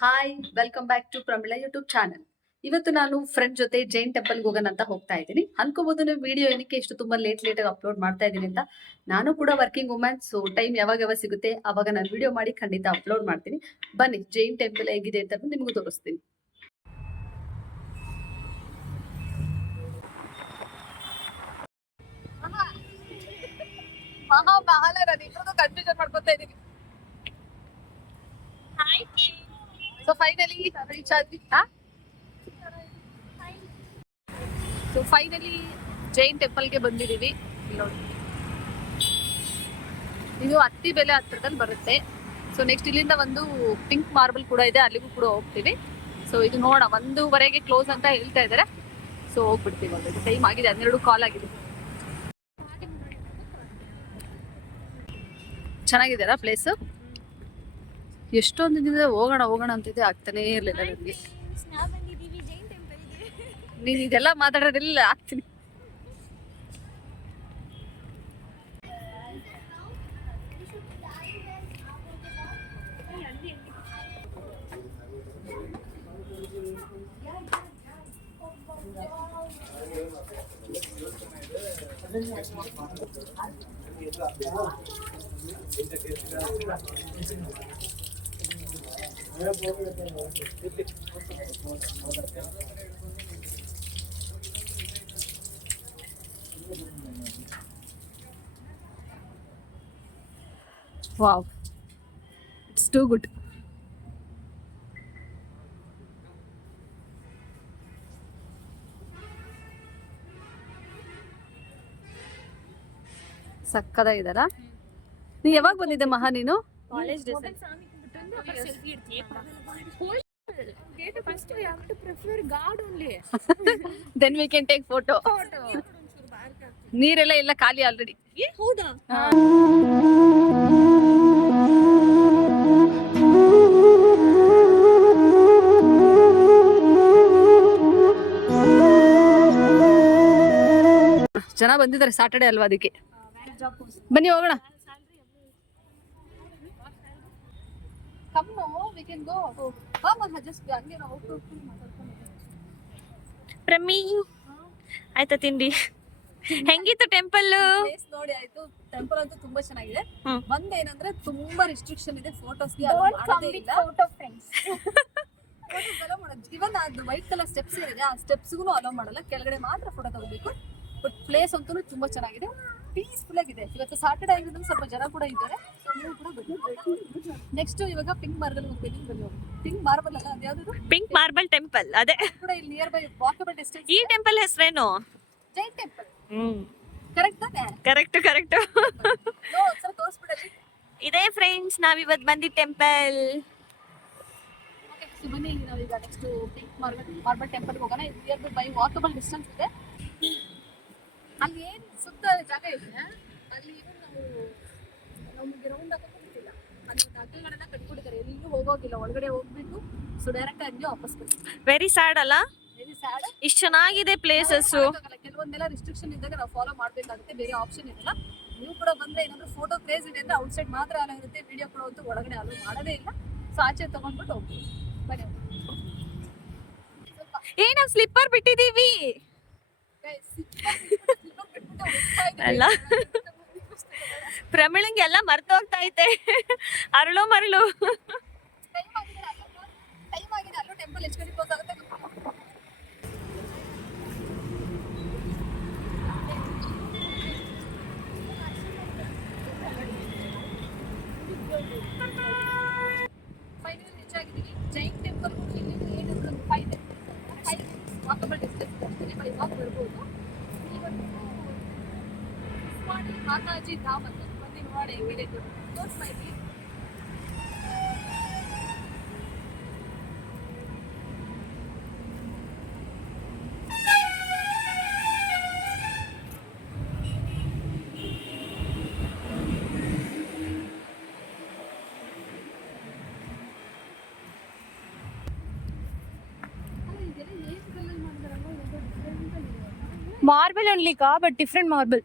Hi welcome back to Pramila YouTube channel. ಇವತ್ತು ನಾನು friend ಜೊತೆ ಜೈನ್ ಟೆಂಪಲ್ ಹೋಗೋಣ ಅಂತ ಹೋಗ್ತಾ ಇದ್ದೀನಿ. ಅನ್ಕೋಬಹುದು ನೀವು ವಿಡಿಯೋ ಏನಕ್ಕೆ ಇಷ್ಟು ತುಂಬಾ ಲೇಟ್ ಆಗಿ ಅಪ್ಲೋಡ್ ಮಾಡ್ತಾ ಇದ್ದೀನಿ ಅಂತ. ನಾನು ಕೂಡ ವರ್ಕಿಂಗ್ ವುಮೆನ್, ಸೊ ಟೈಮ್ ಯಾವಾಗ ಸಿಗುತ್ತೆ ಅವಾಗ ನಾನು ವಿಡಿಯೋ ಮಾಡಿ ಖಂಡಿತ ಅಪ್ಲೋಡ್ ಮಾಡ್ತೀನಿ. ಬನ್ನಿ ಜೈನ್ ಟೆಂಪಲ್ ಹೇಗಿದೆ ಅಂತ ನಿಮಗೂ ತೋರಿಸ್ತೀನಿ. ಕನ್ಫ್ಯೂಷನ್ ಮಾಡ್ಕೊತಾ ಇದೀನಿ. ಸೊ ಫೈನಲಿ ರೀಚ್ ಆದ್ವಿ. ಸೊ ಫೈನಲಿ ಜೈನ್ ಟೆಂಪಲ್ಗೆ ಬಂದಿದೀವಿ. ನೋಡಿ, ಇದು ಅತ್ತಿ ಬೆಲೆ ಹತ್ರದಲ್ಲಿ ಬರುತ್ತೆ. ಸೊ ನೆಕ್ಸ್ಟ್ ಇಲ್ಲಿಂದ ಒಂದು ಪಿಂಕ್ ಮಾರ್ಬಲ್ ಕೂಡ ಇದೆ, ಅಲ್ಲಿಗೂ ಕೂಡ ಹೋಗ್ತೀವಿ. ಸೊ ಇದು ನೋಡ 1:15ಗೆ ಕ್ಲೋಸ್ ಅಂತ ಹೇಳ್ತಾ ಇದಾರೆ. ಸೊ ಹೋಗ್ಬಿಡ್ತೀವಿ. ಆಲ್ರೆಡಿ ಟೈಮ್ ಆಗಿದೆ, 12 ಕಾಲ್ ಆಗಿದೆ. ಚೆನ್ನಾಗಿದೆಯಲ್ಲ ಪ್ಲೇಸ್? ಎಷ್ಟೊಂದು ದಿನದ ಹೋಗೋಣ ಅಂತಿದ್ದೆ, ಆಗ್ತಾನೇ ಇರ್ಲಿಲ್ಲ ನನಗೆ. ನೀನ್ ಇದೆಲ್ಲ ಮಾತಾಡೋದಿಲ್ಲ, ಆಗ್ತೀನಿ. Wow, it's too good. ಸಕ್ಕದಾಗಿದಾರ. ನೀ ಯಾವಾಗ ಬಂದಿದ್ದೆ ಮಹಾ? ನೀನು college days first we have to prefer God only. then we can take photo. ನೀರೆಲ್ಲ ಎಲ್ಲ ಖಾಲಿ ಆಲ್ರೆಡಿ. ಹೌದಾ? ಜನ ಬಂದಿದ್ದಾರೆ, ಸಾಟರ್ಡೆ ಅಲ್ವಾ, ಅದಕ್ಕೆ. ಬನ್ನಿ ಹೋಗೋಣ. ಪ್ರಮಿ ಆಯ್ತಾ ತಿಂಡಿ? ಹೆಂಗಿತ್ತು ಟೆಂಪಲ್? ನೋಡಿ ಆಯ್ತು, ಟೆಂಪಲ್ ಅಂತೂ ತುಂಬಾ ಚೆನ್ನಾಗಿದೆ. ಒಂದೇನಂದ್ರೆ ತುಂಬಾ ರಿಸ್ಟ್ರಿಕ್ಷನ್ ಇದೆ, ಫೋಟೋಸ್ಗೆ ಇವನ್ ಅದು ವೈಟ್ ಕಲರ್ ಸ್ಟೆಪ್ಸ್ ಇದೆ, ಆ ಸ್ಟೆಪ್ಸ್ಗೂ ಅಲೋ ಮಾಡಲ್ಲ, ಕೆಳಗಡೆ ಮಾತ್ರ ಫೋಟೋ ತಗೋಬೇಕು. ಬಟ್ ಪ್ಲೇಸ್ ಅಂತೂ ತುಂಬಾ ಚೆನ್ನಾಗಿದೆ, ಪೀಸ್ಫುಲ್ ಆಗಿದೆ. ಇವತ್ತು ಸಾಟರ್ಡೆ ಆಗಿರೋದ್ರಿಂದ ಸ್ವಲ್ಪ ಜನ ಕೂಡ ಇದ್ದಾರೆ. ನೆಕ್ಸ್ಟ್ ಇವಾಗ ಪಿಂಕ್ ಮಾರ್ಬಲ್ ಹೋಗ್ಬೇಕು. ಪಿಂಕ್ ಮಾರ್ಬಲ್ ಅಲ್ಲ, ಅದ್ಯಾವ್ದು? Pink marble temple. ಅದೇ ಕೂಡ ಇಲ್ಲಿ ನಿಯರ್ ಬೈ ವಾಕಬಲ್ ಡಿಸ್ಟೆನ್ಸ್. ಈ ಟೆಂಪಲ್ ಹೆಸರೇನು? ಜೈನ್ ಟೆಂಪಲ್. ಕರೆಕ್ಟ್ ತಾನೆ? ಕರೆಕ್ಟ್ ಒಂದ್ಸಲ ತೋರಿಸ್ಬಿಡಲಿ. ಇದೇ ಫ್ರೆಂಡ್ಸ್, ನಾವಿವತ್ತು ಬಂದಿದ್ದ ಟೆಂಪಲ್. ಬನ್ನಿ, ನಾವೀಗ ನೆಕ್ಸ್ಟ್ ಪಿಂಕ್ ಮಾರ್ಬಲ್ ಟೆಂಪಲ್ ಹೋಗೋಣ. ನಿಯರ್ ಬೈ ವಾಕಬಲ್ ಡಿಸ್ಟೆನ್ಸ್ ಇದೆ. ಅಲ್ಲಿ ಏನ್ ಸುತ್ತ ಜಾಗ ಇದೆ, ಅಲ್ಲಿ ನಮ್ಗೆ ರೌಂಡ್ ಹಾಕೋದಿಲ್ಲ. ಅಲ್ಲಿ ಹಗ್ಗಗಳನ್ನ ಕಟ್ಕೊಂಡಿದ್ದಾರೆ, ಎಲ್ಲಿಗೂ ಹೋಗೋಗಿಲ್ಲ, ಒಳಗಡೆ ಹೋಗ್ಬೇಕು. ಸೊ ಡೈರೆಕ್ಟ್ ಹಂಗೆ ವಾಪಸ್ ಬರ್ತೀವಿ. ವೆರಿ ಸ್ಯಾಡ್ ಅಲ್ಲ? Very sad. ಇಷ್ಟು ಚೆನ್ನಾಗಿದೆ ಪ್ಲೇಸಸ್. ಕೆಲವೊಂದೆಲ್ಲ ರಿಸ್ಟ್ರಿಕ್ಷನ್ ಇದ್ದಾಗ ನಾವು ಫಾಲೋ ಮಾಡ್ಬೇಕಾಗುತ್ತೆ, ಬೇರೆ ಆಪ್ಷನ್ ಇರಲ್ಲ. ನೀವು ಕೂಡ ಬಂದ್ರೆ ಏನಾದ್ರು ಫೋಟೋ ಕ್ರೇಜ್ ಇದೆ ಅಂದ್ರೆ ಔಟ್ ಸೈಡ್ ಮಾತ್ರ ಅಲೋ ಇರುತ್ತೆ, ವಿಡಿಯೋ ಕೂಡ ಹೊತ್ತು ಒಳಗಡೆ ಅಲೋ ಮಾಡೋದೇ ಇಲ್ಲ. ಸೊ ಆಚೆ ತಗೊಂಡ್ಬಿಟ್ಟು ಹೋಗ್ತೀವಿ. ಬನ್ನಿ. ನಾವು ಸ್ಲಿಪ್ಪರ್ ಬಿಟ್ಟಿದೀವಿ ಅಲ್ಲ? ಪ್ರಮಿಳಂಗೆ ಎಲ್ಲ ಮರ್ತೋಗ್ತಾ ಐತೆ. ಅರಳು ಮರಳು. ಟೈಮ್ ಆಗಿದೆ, ಅಲ್ಲೂ ಟೆಂಪಲ್ ಎಷ್ಟು ಗಂಟೆ ಕ್ಲೋಸ್ ಆಗುತ್ತೆ? ಫೈನಲ್ ರೀಚ್ ಆಗಿದ್ದೀವಿ ಜೈನ್ ಟೆಂಪಲ್. ಏನಿದ್ರು 5 ವಾಕಬಲ್ ಡಿಸ್ಟೆನ್ಸ್ ಅಷ್ಟೇ, ಬೈ ವಾಕ್ ಬರ್ಬೋದು. ಮಾತಾಜಿ ಧಾಮ್ ಅಂತ ಬಂದು ನೋಡಿ ಹೆಂಗಿದೆ ತೋರಿಸ್ತಾ ಇದ್ವಿ. Marble only ka, but different marble.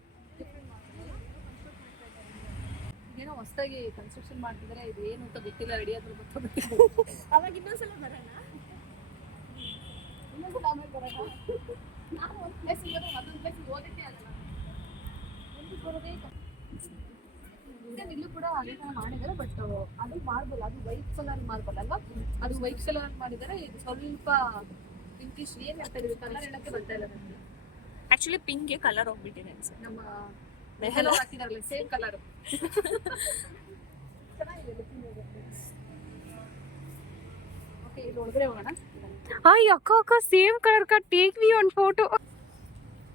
ಏನೋ ಹೊಸದಾಗಿ ಕನ್ಸ್ಟ್ರಕ್ಷನ್ ಮಾಡ್ತಿದ್ದಾರೆ, ಇದು ಏನು ಅಂತ ಗೊತ್ತಿಲ್ಲ. ರೆಡಿ ಆದ್ರೂ ಗೊತ್ತಾಗುತ್ತೆ. ಅವಾಗ ಇನ್ನೊಂದ್ಸಲ ನಾನು ಒಂದು ಪ್ಲೇಸ್ ಮತ್ತೊಂದು ಪ್ಲೇಸ್ ಹೋಗಕ್ಕೆ ಆಗಲ್ಲ. ಇಲ್ಲೂ ಕೂಡ ಅದೇ ತರ ಮಾಡಿದ್ದಾರೆ, ಬಟ್ ಅದು ಮಾರ್ಬಲ್, ಅದು ವೈಟ್ ಕಲರ್ ಮಾರ್ಬಲ್ ಅಲ್ವಾ, ಅದು ವೈಟ್ ಕಲರ್ ಮಾಡಿದರೆ ಇದು ಸ್ವಲ್ಪ ಪಿಂಕಿಶ್. ಏನ್ ಹೇಳ್ತಾ ಇದ್ದೀವಿ, ಕಲರ್ ಹೇಳಕ್ಕೆ ಬರ್ತಾ ಇಲ್ಲ ನನಗೆ. ಆಕ್ಚುಲಿ ಪಿಂಕ್ಗೆ ಕಲರ್ ಹೋಗ್ಬಿಟ್ಟಿದೆ ಅನ್ಸುತ್ತೆ. ನಮ್ಮ ಮೆಹಲೋ ಹಾಕಿದಾರಲ್ಲ ಸೇಮ್ ಕಲರ್. ಚೆನ್ನಾಗಿದೆ. ಓಕೆ, ಇಲ್ಲಿ ಒಳಗಡೆ ಹೋಗೋಣ. ಅಕ್ಕ same colour cut take we one photo.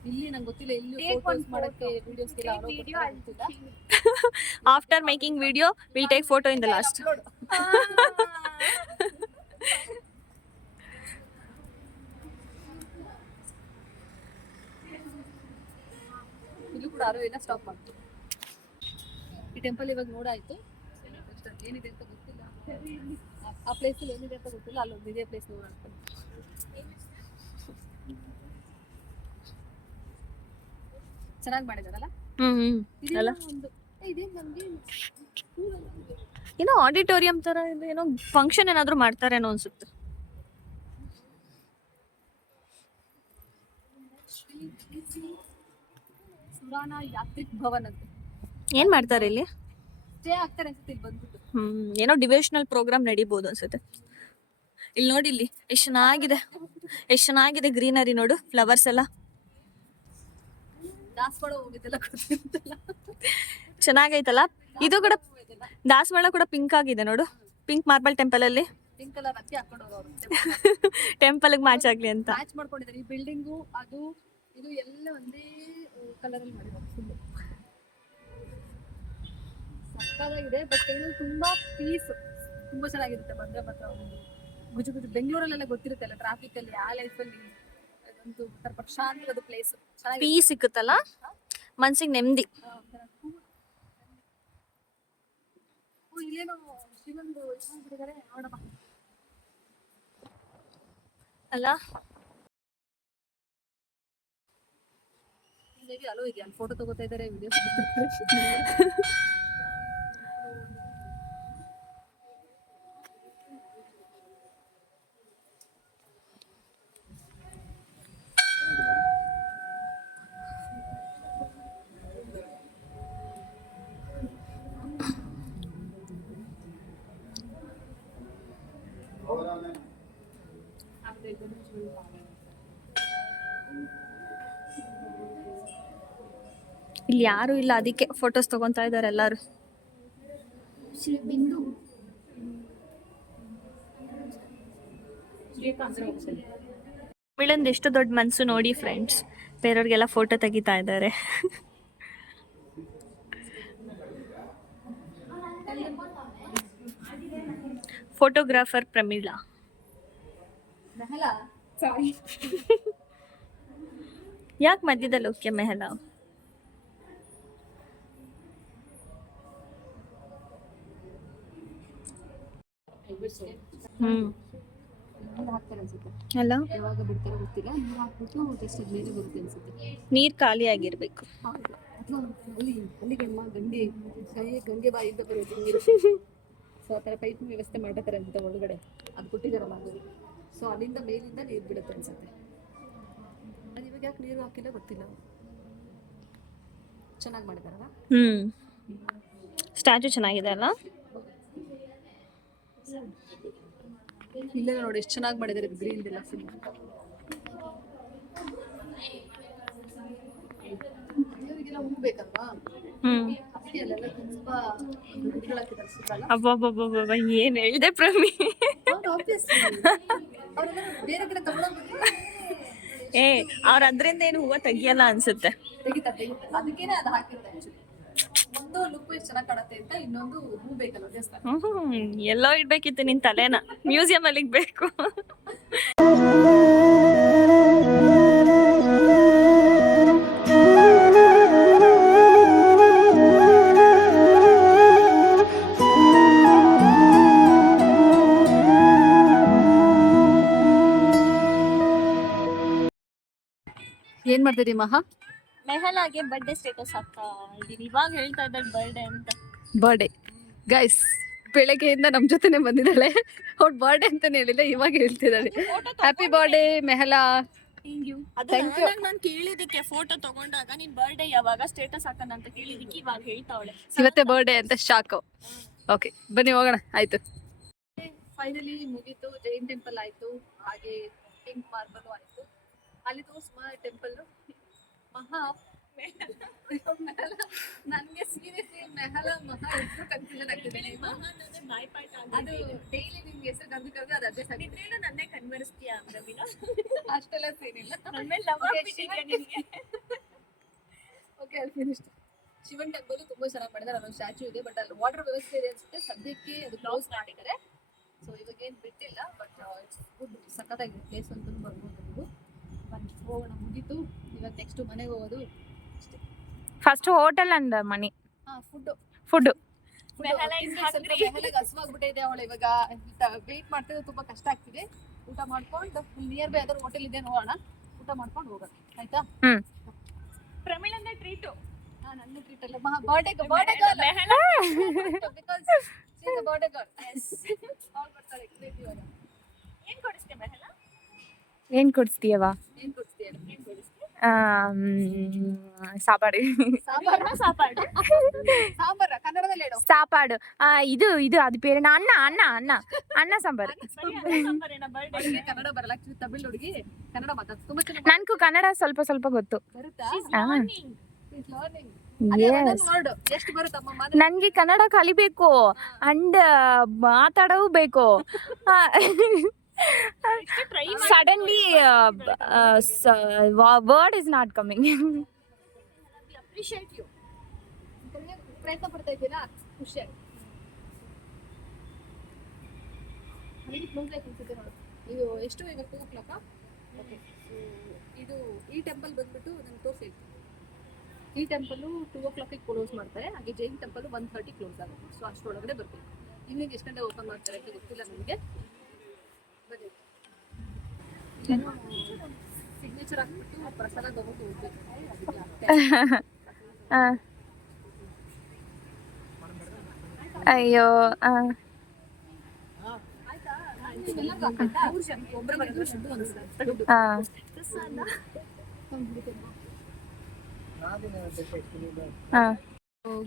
ಇಲ್ಲಿ ನಂಗೆ ಗೊತ್ತಿಲ್ಲ, ಇಲ್ಲಿ ಫೋಟೋಸ್ ಮಾಡಕ್ಕೆ ವಿಡಿಯೋಸ್ಗೆಲ್ಲ after making video will take photo in the last. ಇಲ್ಲೂ ಕೂಡ ಯಾರೋ ಏನೋ ಸ್ಟಾಪ್ ಮಾಡ್ತೀವಿ. ಈ ಟೆಂಪಲ್ ಇವಾಗ ನೋಡಾಯ್ತು, ಏನಿದೆ ಅಂತ ಗೊತ್ತಿಲ್ಲ. ಆ ಪ್ಲೇಸ್ ಏನಿದೆ ಅಂತ ಗೊತ್ತಿಲ್ಲ, ಅಲ್ಲೊಂದು ಇದೇ ಪ್ಲೇಸ್ ನೋಡೋಣ. ಚೆನ್ನಾಗಿ ಮಾಡಿದಾರಲ್ಲ. ಅಲ್ಲ ಒಂದು ಇದೇನು ನಮ್ಗೆ ಏನೋ ಆಡಿಟೋರಿಯಂ ತರ ಇದೆ, ಏನೋ ಫಂಕ್ಷನ್ ಏನಾದ್ರು ಮಾಡ್ತಾರೇನೋ ಅನ್ಸುತ್ತೆ. ಸುರಾನ ಯಾತ್ರಿಕ್ ಭವನ್ ಅಂತ ಏನ್ ಮಾಡ್ತಾರೆ ಇಲ್ಲಿ? ಸ್ಟೇ ಆಗ್ತಾರೆ ಅನ್ಸುತ್ತೆ ಇಲ್ಲಿ ಬಂದ್ಬಿಟ್ಟು. ಏನೋ ಡಿವೋಷನಲ್ ಪ್ರೋಗ್ರಾಮ್ ನಡೀಬಹುದು ಅನ್ಸುತ್ತೆ. ಇಲ್ಲಿ ನೋಡಿ, ಇಲ್ಲಿ ಎಷ್ಟು ಚೆನ್ನಾಗಿದೆ ಗ್ರೀನರಿ ನೋಡು, ಫ್ಲವರ್ಸ್ ಎಲ್ಲ ದಾಸವಾಳ ಹೋಗಿದ್ದೆಲ್ಲ ಗೊತ್ತಿಲ್ಲ. ಚೆನ್ನಾಗೈತಲ್ಲ. ಇದು ಕೂಡ ದಾಸವಾಳ ಕೂಡ ಪಿಂಕ್ ಆಗಿದೆ ನೋಡು, ಪಿಂಕ್ ಮಾರ್ಬಲ್ ಟೆಂಪಲ್ ಅಲ್ಲಿ. ಪಿಂಕ್ ಕಲರ್ ಅಕ್ಕಿ ಹಾಕೊಂಡವ್ರು ಅವರು. ಟೆಂಪಲ್ ಮ್ಯಾಚ್ ಆಗ್ಲಿ ಅಂತ ಮ್ಯಾಚ್ ಮಾಡ್ಕೊಂಡಿದ್ದಾರೆ. ಈ ಬಿಲ್ಡಿಂಗು ಅದು ಇದು ಎಲ್ಲ ಒಂದೇ ಕಲರ್ ಅಲ್ಲಿ ಮಾಡಿದ್ದಾರೆ. ಫುಲ್ ಸಕ್ಕದಾಗಿದೆ. ಬಟ್ ಏನು ತುಂಬಾ ಪೀಸ್, ತುಂಬಾ ಚೆನ್ನಾಗಿರುತ್ತೆ. ಬಂದ್ರೆ ಮಾತ್ರ ಒಂದು ಗುಜು ಬೆಂಗಳೂರಲ್ಲೆಲ್ಲ ಗೊತ್ತಿರುತ್ತಲ್ಲ, ಟ್ರಾಫಿಕ್ ಅಲ್ಲಿ ಆ ಲೈಫಲ್ಲಿ ಒಂದು ಸ್ವಲ್ಪ ಶಾಂತಿಯಾದ ಪ್ಲೇಸ್. ಪೀಸ್ ಸಿಕ್ಕುತ್ತಲ್ಲ, ಮನ್ಸಿಗೆ ನೆಮ್ಮದಿ. ಇಲ್ಲೇನೋ ಶಿವಂದು ಬಿಟ್ಟಿದ್ದಾರೆ ನೋಡಪ್ಪ ಅಲ್ಲ. ಅಲೋ ಇದೆಯಾ, ಫೋಟೋ ತಗೋತಾ ಇದ್ದಾರೆ, ವಿಡಿಯೋ ಇಲ್ಲಿ ಯಾರು ಇಲ್ಲ, ಅದಕ್ಕೆ ಫೋಟೋಸ್ ತಗೊಂತಾ ಇದ್ದಾರೆ ಎಲ್ಲಾರು. ಮಿಳಂದ್ ಎಷ್ಟು ದೊಡ್ಡ ಮನ್ಸು ನೋಡಿ ಫ್ರೆಂಡ್ಸ್, ಬೇರೆಯವ್ರಿಗೆಲ್ಲ ಫೋಟೋ ತೆಗಿತಾ ಇದ್ದಾರೆ. ಫೋಟೋಗ್ರಾಫರ್ ಪ್ರಮೀಳಾ. ಯಾಕೆ ಮಧ್ಯದಲ್ಲಿ ಓಕೆ ಮೆಹಲಾ? ಹಾಕ್ತಾರೆ ಅನ್ಸುತ್ತೆ, ಅಲ್ಲ ಯಾವಾಗ ಬಿಡ್ತಾರೆ ಗೊತ್ತಿಲ್ಲ. ನೀರು ಹಾಕ್ಬಿಟ್ಟು ಜಸ್ಟ್ ಮೇಲೆ ಬರುತ್ತೆ ಅನ್ಸುತ್ತೆ. ನೀರ್ ಖಾಲಿ ಆಗಿರ್ಬೇಕು. ಅಥವಾ ಅಲ್ಲಿಗೆ ಗಂಗೆ ಬಾಯಿಂದ ಬರುತ್ತೆ ನೀರು. ಸೊ ಆ ಥರ ಪೈಪ್ ವ್ಯವಸ್ಥೆ ಮಾಡಿರ್ತಾರೆ ಅಂತ ಒಳಗಡೆ, ಅದು ಕೊಟ್ಟಿದ್ದಾರಲ್ಲ ಅದು. ಸೊ ಅಲ್ಲಿಂದ ಮೇಲಿಂದ ನೀರು ಬಿಡುತ್ತೆ ಅನ್ಸುತ್ತೆ. ಅದು ಇವಾಗ ಯಾಕೆ ನೀರು ಹಾಕಿಲ್ಲ ಗೊತ್ತಿಲ್ಲ. ಚೆನ್ನಾಗಿ ಮಾಡಿದಾರಲ್ಲ. ಸ್ಟ್ಯಾಚು ಚೆನ್ನಾಗಿದೆ ಅಲ್ಲ. ಇಲ್ಲೇ ನೋಡಿ ಎಷ್ಟು ಚೆನ್ನಾಗಿ ಮಾಡಿದ್ದಾರೆ, ಗ್ರೀನ್ ಎಲ್ಲ ಫುಲ್. ದೇವರಿಗೆಲ್ಲ ಹೂ ಬೇಕಲ್ವಾ, ಅದಕ್ಕೆ ಅಲ್ಲೆಲ್ಲ ತುಂಬಾ ಗಿಡಗಳು ಹಾಕಿದ್ದಾರೆ ಸುತ್ತಲ್ಲ. ಅಬ್ಬಬ್ಬಬ್ಬ ಏನ್ ಹೇಳಿದೆ ಪ್ರಮಿ. ಬೇರೆ ಕಡೆ ತಗೊಳ್ಳೋದು ಅವ್ರ ಅದ್ರಿಂದ ಏನು ಹೂವ ತೆಗಿಯಲ್ಲ ಅನ್ಸುತ್ತೆ. ತೆಗಿತಾರೆ, ಅದಕ್ಕೇನೆ ಅದು ಹಾಕಿರುತ್ತೆ. ಆಕ್ಚುಲಿ ಒಂದು ಲುಕ್ ವೈಸ್ ಚೆನ್ನಾಗಿ ಕಾಣುತ್ತೆ ಅಂತ, ಇನ್ನೊಂದು ಹೂ ಬೇಕಲ್ಲ ದೇವಸ್ಥಾನ. ಎಲ್ಲೋ ಇಡ್ಬೇಕಿತ್ತು ನಿನ್ ತಲೆನ, ಮ್ಯೂಸಿಯಂ ಅಲ್ಲಿ ಬೇಕು. ಏನ್ ಮಾಡ್ತಿದ್ದೀ ಮಹಾ? ಮೆಹಲಾಗೆ ಬರ್ಡೇ ಸ್ಟೇಟಸ್ ಹಾಕ್ತಾ ಇದೀನಿ. ಇವಾಗ ಹೇಳ್ತಾ ಇದ್ದಾಳೆ ಬರ್ಡೇ ಅಂತ. ಬರ್ಡೇ ಗೈಸ್, ಬೆಳಗ್ಗೆಯಿಂದ ನಮ್ಮ ಜೊತೆನೆ ಬಂದಿದ್ದಾಳೆ. ಅವ್ಳು ಬರ್ಡೇ ಅಂತಾನೆ ಹೇಳಿಲ್ಲ, ಇವಾಗ ಹೇಳ್ತಿದ್ದಾಳೆ ಹ್ಯಾಪಿ ಬರ್ಡೇ ಮೆಹಲಾ. ಅದು Thank you. ನಾನು ಕೇಳಿದಕ್ಕೆ ಫೋಟೋ ತಗೊಂಡಾಗ ನಿನ್ ಬರ್ಡೇ ಯಾವಾಗ ಸ್ಟೇಟಸ್ ಹಾಕೋಣ ಅಂತ ಕೇಳಿದಕ್ಕೆ ಇವಾಗ ಹೇಳ್ತಾವಳೆ. ಇವತ್ತೇ ಬರ್ಡೇ ಅಂತ ಶಾಕು. ಓಕೆ ಬನ್ನಿ ಹೋಗೋಣ. ಆಯ್ತು, ಫೈನಲಿ ಮುಗೀತು. ಜೈನ್ ಟೆಂಪಲ್ ಆಯ್ತು, ಹಾಗೆ ಪಿಂಕ್ ಮಾರ್ಬಲ್ ಆಯ್ತು. ಅಲ್ಲಿ ತೋರಿಸುವ ಟೆಂಪಲ್ ಮಹಾ ನನ್ಗೆ ಸೀರಿಯಸ್ಲಿ ಮೆಹಲ ಮಹಾ ಎಷ್ಟು ಕನ್ಫ್ಯೂಷನ್ ಆಗ್ತಿದೆ. ಅದು ಡೈಲಿ ನಿಮ್ಗೆ ಹೆಸರು ಕರೆದು ಕರೆದು ಅದು ಅಡ್ಜಸ್ಟ್ ಆಗಿದೆ. ನನ್ನೇ ಕನ್ವರ್ಸ್ತೀಯ ರವಿನ? ಅಷ್ಟೆಲ್ಲ ಸೇರಿಲ್ಲ. ಓಕೆ ಅಲ್ಲಿ ಫಿನಿಶ್. ಶಿವನ್ ಟೆಂಪಲ್ ತುಂಬಾ ಚೆನ್ನಾಗಿ ಮಾಡಿದ್ದಾರೆ. ಅಲ್ಲೊಂದು ಸ್ಟ್ಯಾಚು ಇದೆ, ಬಟ್ ಅಲ್ಲಿ ವಾಟರ್ ವ್ಯವಸ್ಥೆ ಇದೆ ಅನ್ಸುತ್ತೆ. ಸದ್ಯಕ್ಕೆ ಅದು ಕ್ಲೋಸ್ ಮಾಡಿದ್ದಾರೆ. ಸೊ ಇವಾಗ ಏನು ಬಿಟ್ಟಿಲ್ಲ, ಬಟ್ ಇಟ್ಸ್ ಗುಡ್. ಸಖತ್ತಾಗಿದೆ ಪ್ಲೇಸ್ ಅಂತ ಬರ್ಬೋದು ನೀವು. ಬನ್ನಿ ಹೋಗೋಣ, ಮುಗೀತು. ಇವಾಗ ನೆಕ್ಸ್ಟ್ ಮನೆಗೆ ಹೋಗೋದು ಅಷ್ಟೇ. ಫಸ್ಟ್ ಹೋಟೆಲ್ ಅಂಡ್ ಮನಿ. Food Mehala is hungry. ಹಸುವಾಗ್ಬಿಟ್ಟಿದೆ. ಅವಳು ಇವಾಗ ವೇಟ್ ಮಾಡ್ತಿದ್ದು ತುಂಬಾ ಕಷ್ಟ ಆಗ್ತಿದೆ. ಊಟ ಮಾಡ್ಕೊಂಡು ನಿಯರ್ ಬೈ ಯಾವ್ದಾದ್ರು ಹೋಟೆಲ್ ಇದೆ ನೋಡೋಣ, ಊಟ ಮಾಡ್ಕೊಂಡು ಹೋಗೋಣ. ಆಯ್ತಾ? ಪ್ರಮಿಳಂದ ಟ್ರೀಟು. ನನ್ನ ಟ್ರೀಟ್ ಅಲ್ಲ, birthday girl. Mehala because she is a birthday girl. Yes, call ಮಾಡ್ತಾಳೆ ಕ್ರಿಯೇಟಿವ್ ಆಗಿ. ಏನ್ ಕೊಡಿಸ್ತೀಯ ಮೆಹಲ? ಏನ್ ಕೊಡ್ಸ್ತೀಯವ? ಏನ್ ಕೊಡ್ತೀಯ? ಸಾಪಾಡು. ಸಾಂಬಾರ ಕನ್ನಡದಲ್ಲಿ ಹೇಳು. ಸಾಪಾಡು. ಇದು ಅದು ಪೇರೇನ? ಅನ್ನ ಸಾಂಬಾರು. ಅವಳಿಗೆ ಕನ್ನಡ ಬರಲ್ಲ, ಆಕ್ಚುಲಿ ತಮಿಳ್ ಹುಡುಗಿ, ಕನ್ನಡ ಮಾತಾಡ್ತು ತುಂಬಾ ಚೆನ್ನಾಗಿ. ನನ್ಗೂ ಕನ್ನಡ ಸ್ವಲ್ಪ ಗೊತ್ತು. ಬರುತ್ತಾ? She's learning. Yes. ವರ್ಡ್ ಎಷ್ಟು ಬರುತ್ತಮ್ಮ? ನನ್ಗೆ ಕನ್ನಡ ಕಲಿಬೇಕು ಅಂಡ್ ಮಾತಾಡವು ಬೇಕು. Suddenly word is not coming. Appreciate you. ಪ್ರಯತ್ನ ಪಡ್ತಾ ಇದ್ದೀರಾ, ಖುಷಿಯಾಗಿ. ನನಗೆ ಕ್ಲೋಸ್ ಆಗಿ ಅನ್ಸುತ್ತೆ ನೋಡು. ಇದು ಎಷ್ಟು ಈಗ 2 o'clock. ಓಕೆ, ಇದು ಈ ಟೆಂಪಲ್ ಬಂದ್ಬಿಟ್ಟು ನಂಗೆ ತೋರಿಸಿ. ಈ ಟೆಂಪಲ್ಲು 2 o'clock ಕ್ಲೋಸ್ ಮಾಡ್ತಾರೆ. ಹಾಗೆ ಜೈನ್ ಟೆಂಪಲ್ 1:30 ಕ್ಲೋಸ್ ಆಗುತ್ತೆ. ಸೊ ಅಷ್ಟರೊಳಗಡೆ ಬರ್ಬೇಕು. ಈವ್ನಿಂಗ್ ಎಷ್ಟು ಗಂಟೆ ಓಪನ್ ಮಾಡ್ತಾರೆ ಅಂತ ಗೊತ್ತಿಲ್ಲ ನನಗೆ. ಬನ್ನಿ, ಏನೋ ಸಿಗ್ನೇಚರ್ ಹಾಕ್ಬಿಟ್ಟು ಪ್ರಸಾದ ತಗೊಂಡು ಹೋಗ್ಬೇಕು. ಅಯ್ಯೋ. ಒಬ್ಬರು ಬಂದ್ರು ಶುದ್ಧ ಅನ್ಸುತ್ತೆ.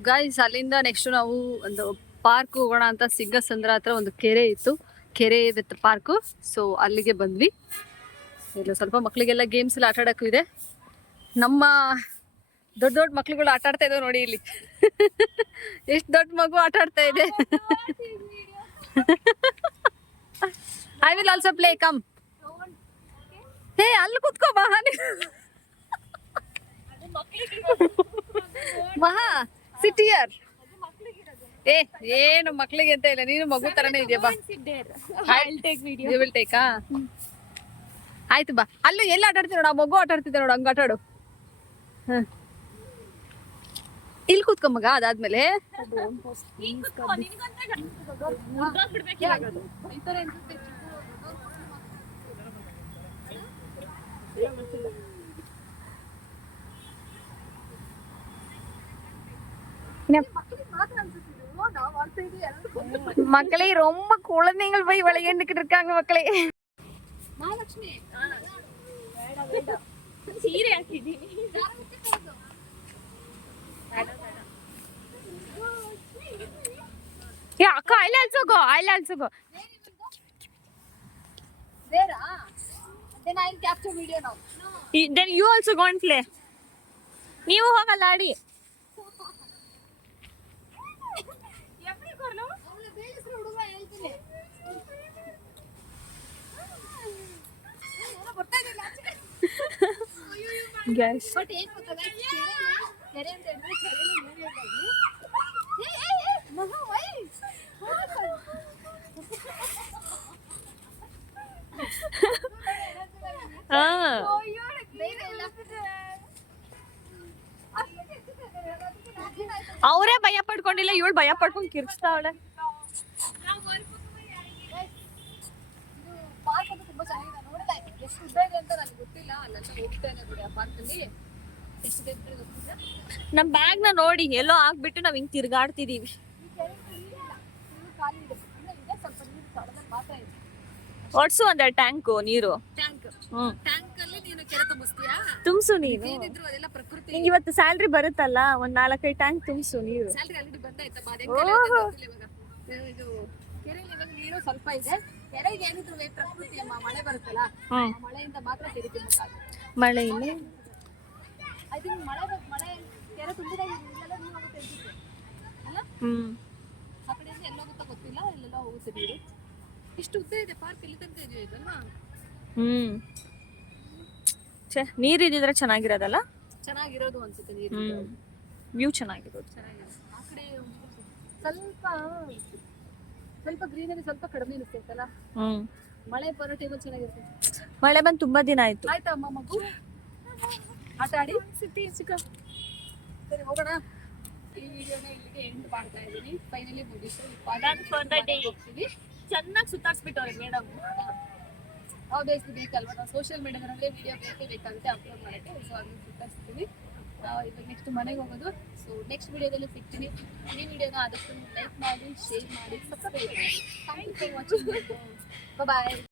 ಗೈಸ್, ಅಲ್ಲಿಂದ ನೆಕ್ಸ್ಟ್ ನಾವು ಒಂದು ಪಾರ್ಕ್ ಹೋಗೋಣ ಅಂತ ಸಿಂಗಸಂದ್ರ ಹತ್ರ ಒಂದು ಕೆರೆ ಇತ್ತು, ಕೆರೆ ವಿತ್ ಪಾರ್ಕು. ಸೊ ಅಲ್ಲಿಗೆ ಬಂದ್ವಿ. ಇಲ್ಲ ಸ್ವಲ್ಪ ಮಕ್ಕಳಿಗೆಲ್ಲ ಗೇಮ್ಸ್ ಎಲ್ಲ ಆಟ ಆಡೋಕ್ಕೂ ಇದೆ. ನಮ್ಮ ದೊಡ್ಡ ಮಕ್ಳುಗಳು ಆಟ ಆಡ್ತಾ ಇದಾವೆ ನೋಡಿ ಇಲ್ಲಿ. ಎಷ್ಟು ದೊಡ್ಡ ಮಗು ಆಟ ಆಡ್ತಾ ಇದೆ. I will also play, come. ಹೇ, ಅಲ್ಲಿ ಕುತ್ಕೋ ಬಾ. ಮಹಾ ಸಿಟ್ ಹಿಯರ್. ಏನು ಮಕ್ಳಿಗೆ ಅಂತ ಇಲ್ಲ, ನೀನು ಮಗು ತರನೇ ಇದೆಯಾ ಬಾ. You will take. ಆಯ್ತು ಬಾ. ಅಲ್ಲೂ ಎಲ್ಲ ಆಟ ಆಡ್ತೀವಿ ನೋಡು, ಆ ಮಗು ಆಟ ಆಡ್ತಿದ್ದೆ ನೋಡು, ಹಂಗ ಆಟ ಆಡು. ಇಲ್ಲಿ ಕೂತ್ಕೊ ಮಗ. ಅದಾದ್ಮೇಲೆ மக்களே ரொம்ப குழந்தைகள் போய் விளையாண்டுக்கிட்டு இருக்காங்க மக்களே. ಮಹಾಲಕ್ಷ್ಮಿ ಸೀರೆ ಹಾಕಿದ್ದೀನಿ. Yeah, Akka, I'll also go. There, then I'll capture video now. Then you also go and play. ನೀವು ಹೋಗಲ್ಲ ಆಡಿ. Yes. ಬಟ್ ಏನ್ ಗೊತ್ತಾ, ಕೆರೆ ಅಂತ ಹೇಳಿದ್ರೆ ಕೆರೆಯಲ್ಲಿ ನೀರು ಇರೋದು. ಅವರೇ ಭಯ ಪಡ್ಕೊಂಡಿಲ್ಲ, ಇವಳು ಭಯ ಪಡ್ಕೊಂಡು ಕಿರ್ಚ್ತಾವಳೆ. ಪಾರ್ಕ್ ಅದು ತುಂಬಾ ಚೆನ್ನಾಗಿದೆ. ನೋಡಿಲ್ಲ ಎಷ್ಟು ಉದ್ದ ಇದೆ ಅಂತ ನನಗೆ ಗೊತ್ತಿಲ್ಲ. ಅಲ್ಲೆಲ್ಲ ಹೋಗ್ತೇನೆ ನೋಡಿ ಆ ಪಾರ್ಕಲ್ಲಿ. ಎಷ್ಟಿದೆ ಅಂತ ಗೊತ್ತಿಲ್ಲ. ನಮ್ ಬ್ಯಾಗ್ ನ ನೋಡಿ ಎಲ್ಲೋ ಹಾಕ್ಬಿಟ್ಟು ನಾವ್ ಹಿಂಗ್ ತಿರ್ಗಾಡ್ತಿದೀವಿ. ಖಾಲಿ ಇದೆ, ಅಂದ್ರೆ ಇದೆ ಸ್ವಲ್ಪ ನೀರು ತಳದಲ್ಲಿ ಮಾತ್ರ ಇದೆ. ಒಡ್ಸು ಅಂದ್ರೆ ಟ್ಯಾಂಕು ನೀರು. ಟ್ಯಾಂಕ್ ಅಲ್ಲಿ ನೀನು ಕೆರೆ ತುಂಬಿಸ್ತೀಯಾ? ತುಂಬಿಸು ನೀನು. ಏನಿದ್ರು ಅದೆಲ್ಲ ಪ್ರಕೃತಿ. ನಿಂಗೆ ಇವತ್ತು ಸ್ಯಾಲ್ರಿ ಬರುತ್ತಲ್ಲ, ಒಂದ್ 4-5 ಟ್ಯಾಂಕ್ ತುಂಬಿಸು ನೀರು. ಸ್ಯಾಲ್ರಿ ಆಲ್ರೆಡಿ ಬಂದಾಯ್ತಮ್ಮ. ಅದೇ ಓಹೋ. ಇದು ಕೆರೆಯಲ್ಲಿ ಇವಾಗ ನೀರು ಸ್ವಲ್ಪ ಇದೆ. ಕೆರೆಗೆ ಏನಿದ್ರು ಪ್ರಕೃತಿ ಅಮ್ಮ, ಮಳೆ ಬರುತ್ತಲ್ಲ, ಹ್ಮ್. ಆ ಮಳೆಯಿಂದ ಮಾತ್ರ ಕೆರೆ ತುಂಬಕ್ಕಾಗುತ್ತೆ. ಮಳೆ ಇಲ್ಲ. ಐ ಥಿಂಕ್ ಮಳೆ ಕೆರೆ ತುಂಬಿದಾಗ ಇಲ್ಲೆಲ್ಲ ನೀರು ಹೋಗುತ್ತೆ ಅನ್ಸುತ್ತೆ ಅಲ್ಲ? ಹ್ಮ್. ಆ ಕಡೆಯಿಂದ ಎಲ್ಲೋಗುತ್ತಾ ಗೊತ್ತಿಲ್ಲ, ಇಲ್ಲೆಲ್ಲ ಹೋಗುತ್ತೆ ನೀರು. ಇಷ್ಟು ಉದ್ದ ಇದೆ ಪಾರ್ಕ್, ಇಲ್ಲಿ ತನಕ ಇದೆಯಾ ಇದಲ್ಲ? ಹ್ಮ್. ನೀರಿದ್ರೆ ಚೆನ್ನಾಗಿರೋದಲ್ಲ. ಚೆನ್ನಾಗಿರೋದು ಅನ್ಸುತ್ತೆ ನೀರು. ಹ್ಮ್. ವ್ಯೂ ಚೆನ್ನಾಗಿರೋದು. ಚೆನ್ನಾಗಿದೆ. ಆ ಕಡೆ ಸ್ವಲ್ಪ ಸ್ವಲ್ಪ ಗ್ರೀನರಿ ಸ್ವಲ್ಪ ಕಡಿಮೆ ಅನಿಸ್ತೈತಲ್ಲ. ಹ್ಮ್. ಮಳೆ ಬರೋ ಟೈಮಲ್ಲಿ ಚೆನ್ನಾಗಿರುತ್ತೆ. ಮಳೆ ಬಂದು ತುಂಬಾ ದಿನ ಆಯ್ತು. ಆಯ್ತಾ ಅಮ್ಮ ಮಗು ಆಟ ಆಡಿ ಸರಿ ಹೋಗೋಣ. ಈ ವಿಡಿಯೋನ ಇಲ್ಲಿಗೆ ಎಂಡ್ ಮಾಡ್ತಾ ಇದ್ದೀನಿ. ಫೈನಲಿ ಮುಗಿಸು. ಹೋಗ್ತೀವಿ. ಚೆನ್ನಾಗಿ ಸುತ್ತಾಡ್ಸ್ಬಿಟ್ಟವ್ರೆ ಮೇಡಮ್. ಆಬ್ವಿಯಸ್ಲಿ ಬೇಕಲ್ವಾ, ನಾವು ಸೋಷಿಯಲ್ ಮೀಡಿಯಾದಲ್ಲಿ ವಿಡಿಯೋ ಬೇಕಾಗುತ್ತೆ ಅಪ್ಲೋಡ್ ಮಾಡೋಕ್ಕೆ. ಸೊ ಅದನ್ನು ಸುತ್ತಾಡ್ಸ್ತೀವಿ. ಇವಾಗ ನೆಕ್ಸ್ಟ್ ಮನೆಗೆ ಹೋಗೋದು. ಸೊ ನೆಕ್ಸ್ಟ್ ವಿಡಿಯೋದಲ್ಲಿ ಸಿಗ್ತೀನಿ. ಈ ವಿಡಿಯೋನ ಆದಷ್ಟು ಲೈಕ್ ಮಾಡಿ, ಶೇರ್ ಮಾಡಿ, ಸಬ್ಸ್ಕ್ರೈಬ್ ಮಾಡಿ. Thank you for watching. Bye.